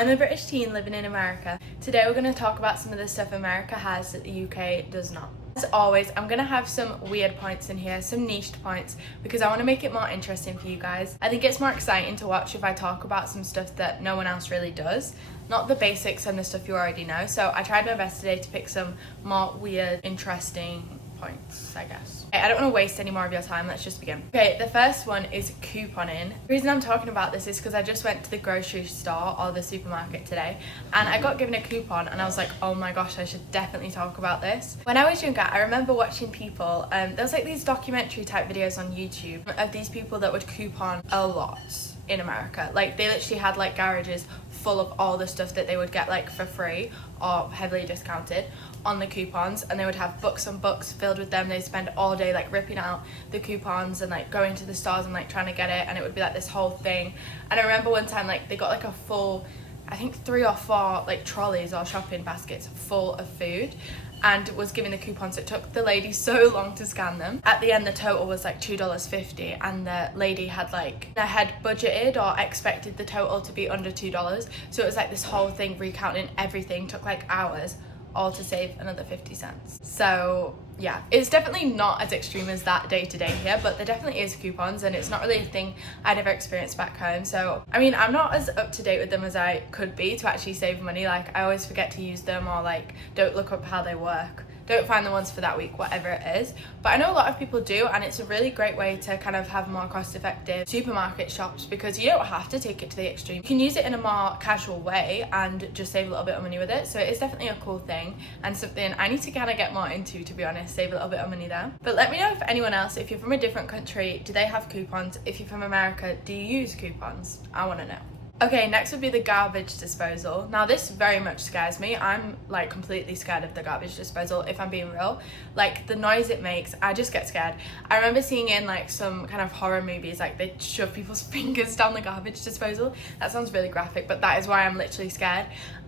I'm a British teen living in America. Today we're going to talk about some of the stuff America has that the UK does not. As always, I'm going to have some weird points in here, some niched points, because I want to make it more interesting for you guys. I think it's more exciting to watch if I talk about some stuff that no one else really does, not the basics and the stuff you already know. So I tried my best today to pick some more weird, interesting points, I guess. Okay, I don't want to waste any more of your time, let's just begin. Okay, the first one is couponing. The reason I'm talking about this is because I just went to the grocery store or the supermarket today and I got given a coupon and I was like, oh my gosh, I should definitely talk about this. When I was younger, I remember watching people, there was like these documentary type videos on YouTube of these people that would coupon a lot in America. Like they literally had like garages full of all the stuff that they would get like for free or heavily discounted on the coupons, and they would have books and books filled with them. They'd spend all day like ripping out the coupons and like going to the stores and like trying to get it, and it would be like this whole thing. And I remember one time like they got like a full, I think 3 or 4 like trolleys or shopping baskets full of food and was giving the coupons. It took the lady so long to scan them. At the end the total was like $2.50 and the lady had budgeted or expected the total to be under $2, so it was like this whole thing recounting everything, took like hours, all to save another 50 cents. So yeah, it's definitely not as extreme as that day to day here, but there definitely is coupons and it's not really a thing I'd ever experienced back home. So I mean, I'm not as up to date with them as I could be to actually save money. Like I always forget to use them or like don't look up how they work, don't find the ones for that week, whatever it is. But I know a lot of people do, and it's a really great way to kind of have more cost-effective supermarket shops because you don't have to take it to the extreme. You can use it in a more casual way and just save a little bit of money with it. So it's definitely a cool thing and something I need to kind of get more into, to be honest, save a little bit of money there. But let me know if anyone else, if you're from a different country, do they have coupons? If you're from America, do you use coupons? I want to know. Okay, next would be the garbage disposal. Now this very much scares me. I'm like completely scared of the garbage disposal, if I'm being real. Like the noise it makes, I just get scared. I remember seeing in like some kind of horror movies, like they shove people's fingers down the garbage disposal. That sounds really graphic, but that is why I'm literally scared.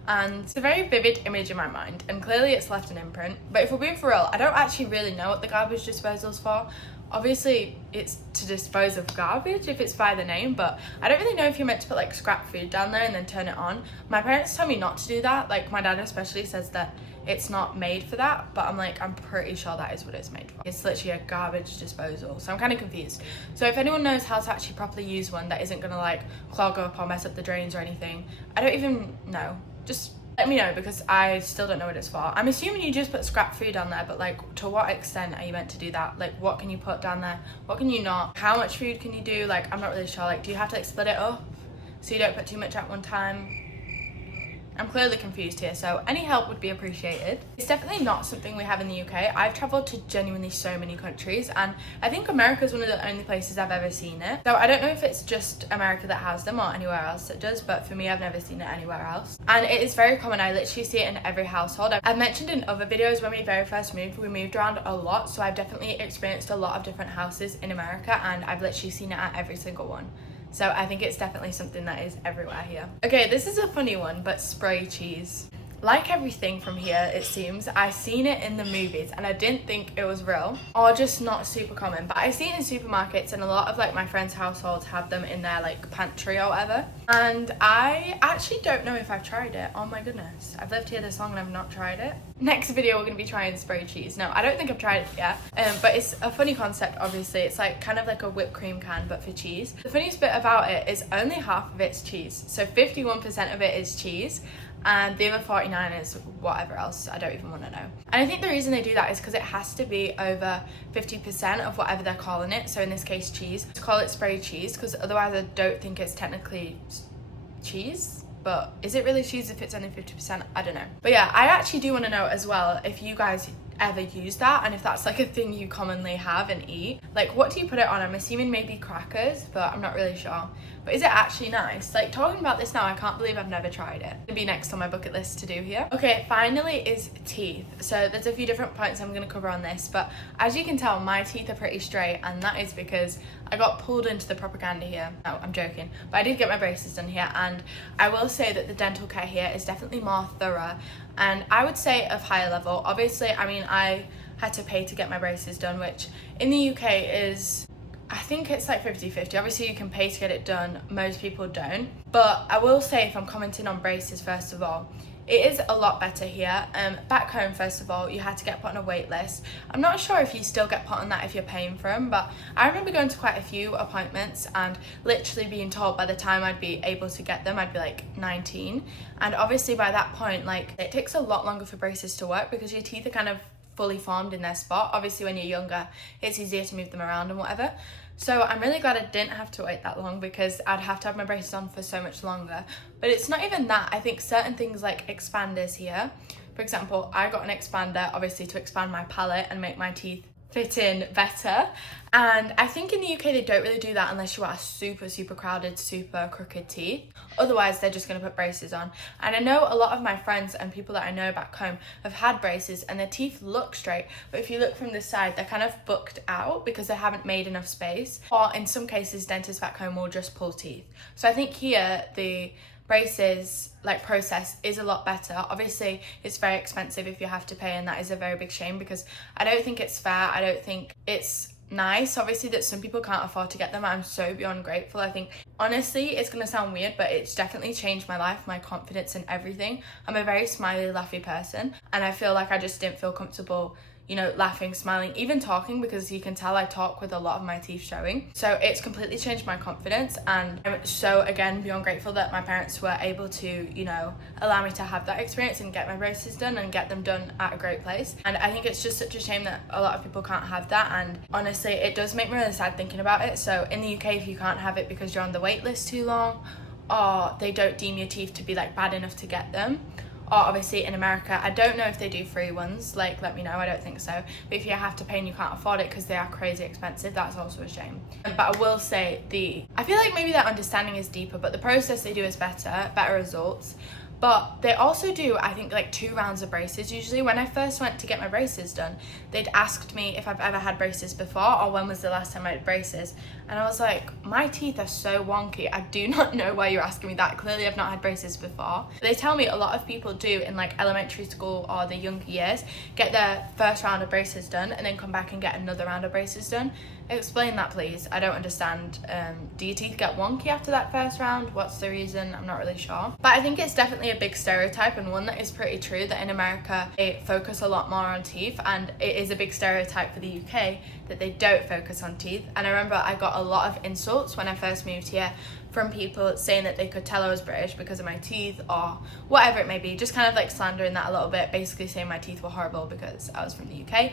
And it's a very vivid image in my mind, and clearly it's left an imprint. But if we're being for real, I don't actually really know what the garbage disposal is for. Obviously it's to dispose of garbage if it's by the name, but I don't really know if you're meant to put like scrap food down there and then turn it on. My parents tell me not to do that. Like my dad especially says that it's not made for that, but I'm like, I'm pretty sure that is what it's made for. It's literally a garbage disposal, so I'm kind of confused. So if anyone knows how to actually properly use one that isn't gonna like clog up or mess up the drains or anything, I don't even know, just let me know because I still don't know what it's for. I'm assuming you just put scrap food down there, but like to what extent are you meant to do that? Like what can you put down there? What can you not? How much food can you do? Like I'm not really sure. Like do you have to like split it up so you don't put too much at one time? I'm clearly confused here, so any help would be appreciated. It's definitely not something we have in the UK. I've travelled to genuinely so many countries, and I think America is one of the only places I've ever seen it. So I don't know if it's just America that has them or anywhere else that does, but for me, I've never seen it anywhere else. And it is very common. I literally see it in every household. I've mentioned in other videos when we very first moved, we moved around a lot, so I've definitely experienced a lot of different houses in America, and I've literally seen it at every single one. So I think it's definitely something that is everywhere here. Okay, this is a funny one, but spray cheese. Like everything from here, it seems, I've seen it in the movies and I didn't think it was real or just not super common. But I see it in supermarkets and a lot of like my friends' households have them in their like pantry or whatever. And I actually don't know if I've tried it. Oh my goodness. I've lived here this long and I've not tried it. Next video, we're going to be trying spray cheese. No, I don't think I've tried it yet. But it's a funny concept, obviously. It's like kind of like a whipped cream can, but for cheese. The funniest bit about it is only half of it's cheese. So 51% of it is cheese. And the other 49 is whatever else, I don't even want to know. And I think the reason they do that is because it has to be over 50% of whatever they're calling it. So in this case, cheese. To call it spray cheese, because otherwise I don't think it's technically cheese. But is it really cheese if it's only 50%? I don't know. But yeah, I actually do want to know as well if you guys ever use that and if that's like a thing you commonly have and eat. Like what do you put it on? I'm assuming maybe crackers, but I'm not really sure. But is it actually nice? Like talking about this now, I can't believe I've never tried it. It'll be next on my bucket list to do here. Okay, finally is teeth. So there's a few different points I'm going to cover on this, but as you can tell, my teeth are pretty straight, and that is because I got pulled into the propaganda here. No, I'm joking. But I did get my braces done here, and I will say that the dental care here is definitely more thorough, and I would say of higher level. Obviously, I mean, I had to pay to get my braces done, which in the UK is I think it's like 50-50. Obviously you can pay to get it done, most people don't. But I will say, if I'm commenting on braces first of all, it is a lot better here. Back home, first of all, you had to get put on a wait list. I'm not sure if you still get put on that if you're paying for them, but I remember going to quite a few appointments and literally being told by the time I'd be able to get them, I'd be like 19. And obviously by that point, like, it takes a lot longer for braces to work because your teeth are kind of fully formed in their spot. Obviously when you're younger, it's easier to move them around and whatever. So I'm really glad I didn't have to wait that long because I'd have to have my braces on for so much longer. But it's not even that. I think certain things like expanders here, for example, I got an expander obviously to expand my palate and make my teeth fit in better. And I think in the UK they don't really do that unless you are super crowded, super crooked teeth. Otherwise they're just going to put braces on. And I know a lot of my friends and people that I know back home have had braces and their teeth look straight, but if you look from the side they're kind of booked out because they haven't made enough space, or in some cases dentists back home will just pull teeth. So I think here the braces like process is a lot better. Obviously it's very expensive if you have to pay, and that is a very big shame because I don't think it's fair. I don't think it's nice obviously that some people can't afford to get them. I'm so beyond grateful. I think honestly it's gonna sound weird, but it's definitely changed my life, my confidence and everything. I'm a very smiley, laughy person, and I feel like I just didn't feel comfortable, you know, laughing, smiling, even talking, because you can tell I talk with a lot of my teeth showing. So it's completely changed my confidence, and I'm so again beyond grateful that my parents were able to, you know, allow me to have that experience and get my braces done and get them done at a great place. And I think it's just such a shame that a lot of people can't have that, and honestly it does make me really sad thinking about it. So in the UK, if you can't have it because you're on the wait list too long, or they don't deem your teeth to be like bad enough to get them, or obviously in America, I don't know if they do free ones, like let me know, I don't think so. But if you have to pay and you can't afford it because they are crazy expensive, that's also a shame. But I will say I feel like maybe their understanding is deeper, but the process they do is better results. But they also do, I think, like 2 rounds of braces. Usually when I first went to get my braces done, they'd asked me if I've ever had braces before or when was the last time I had braces. And I was like, my teeth are so wonky. I do not know why you're asking me that. Clearly I've not had braces before. They tell me a lot of people do in like elementary school or the younger years, get their first round of braces done and then come back and get another round of braces done. Explain that please. I don't understand. Do your teeth get wonky after that first round? What's the reason? I'm not really sure. But I think it's definitely a big stereotype, and one that is pretty true, that in America they focus a lot more on teeth, and it is a big stereotype for the UK that they don't focus on teeth. And I remember I got a lot of insults when I first moved here from people saying that they could tell I was British because of my teeth or whatever it may be, just kind of like slandering that a little bit, basically saying my teeth were horrible because I was from the UK.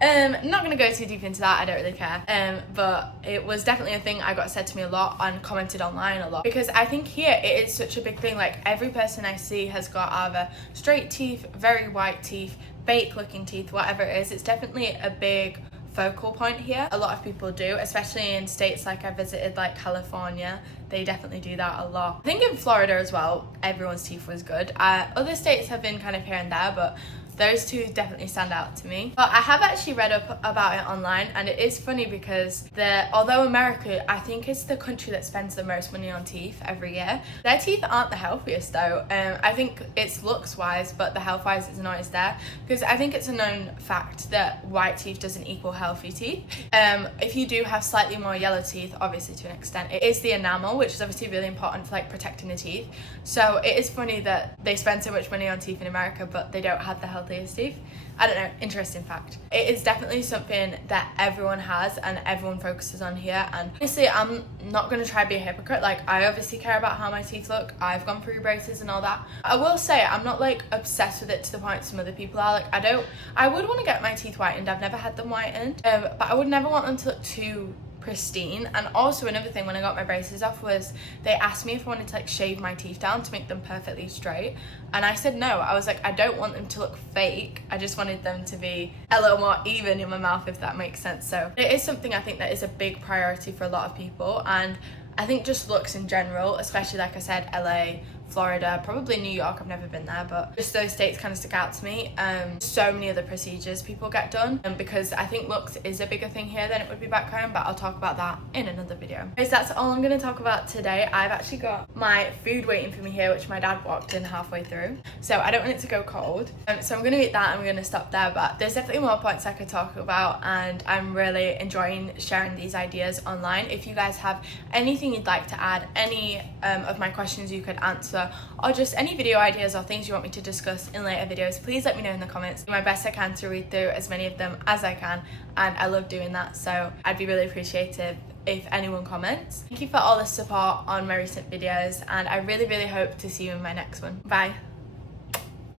Not gonna go too deep into that, I don't really care, but it was definitely a thing I got said to me a lot and commented online a lot, because I think here it is such a big thing. Like every person I see has got either straight teeth, very white teeth, fake looking teeth, whatever it is. It's definitely a big focal point here. A lot of people do, especially in states like I visited, like California. They definitely do that a lot. I think in Florida as well, everyone's teeth was good. Other states have been kind of here and there, but those two definitely stand out to me. But I have actually read up about it online, and it is funny because although America, I think, is the country that spends the most money on teeth every year, their teeth aren't the healthiest though. I think it's looks wise, but the health wise is not always there, because I think it's a known fact that white teeth doesn't equal healthy teeth. If you do have slightly more yellow teeth, obviously to an extent, it is the enamel, which is obviously really important for like protecting the teeth. So it is funny that they spend so much money on teeth in America, but they don't have the healthiest teeth. I don't know, interesting fact. It is definitely something that everyone has and everyone focuses on here. And honestly, I'm not going to try to be a hypocrite. Like, I obviously care about how my teeth look. I've gone through braces and all that. I will say I'm not like obsessed with it to the point some other people are. Like, I would want to get my teeth whitened. I've never had them whitened, but I would never want them to look too pristine. And also another thing, when I got my braces off, was they asked me if I wanted to like shave my teeth down to make them perfectly straight, and I said no. I was like, I don't want them to look fake, I just wanted them to be a little more even in my mouth, if that makes sense. So it is something I think that is a big priority for a lot of people, and I think just looks in general, especially like I said, LA, Florida, probably New York. I've never been there, but just those states kind of stick out to me. So many other procedures people get done, because I think looks is a bigger thing here than it would be back home, but I'll talk about that in another video. Guys, that's all I'm going to talk about today. I've actually got my food waiting for me here, which my dad walked in halfway through, so I don't want it to go cold. So I'm going to eat that and I'm going to stop there, but there's definitely more points I could talk about, and I'm really enjoying sharing these ideas online. If you guys have anything you'd like to add, any of my questions you could answer, or just any video ideas or things you want me to discuss in later videos, please let me know in the comments. Do my best I can to read through as many of them as I can, and I love doing that, so I'd be really appreciative if anyone comments. Thank you for all the support on my recent videos, and I really hope to see you in my next one. Bye.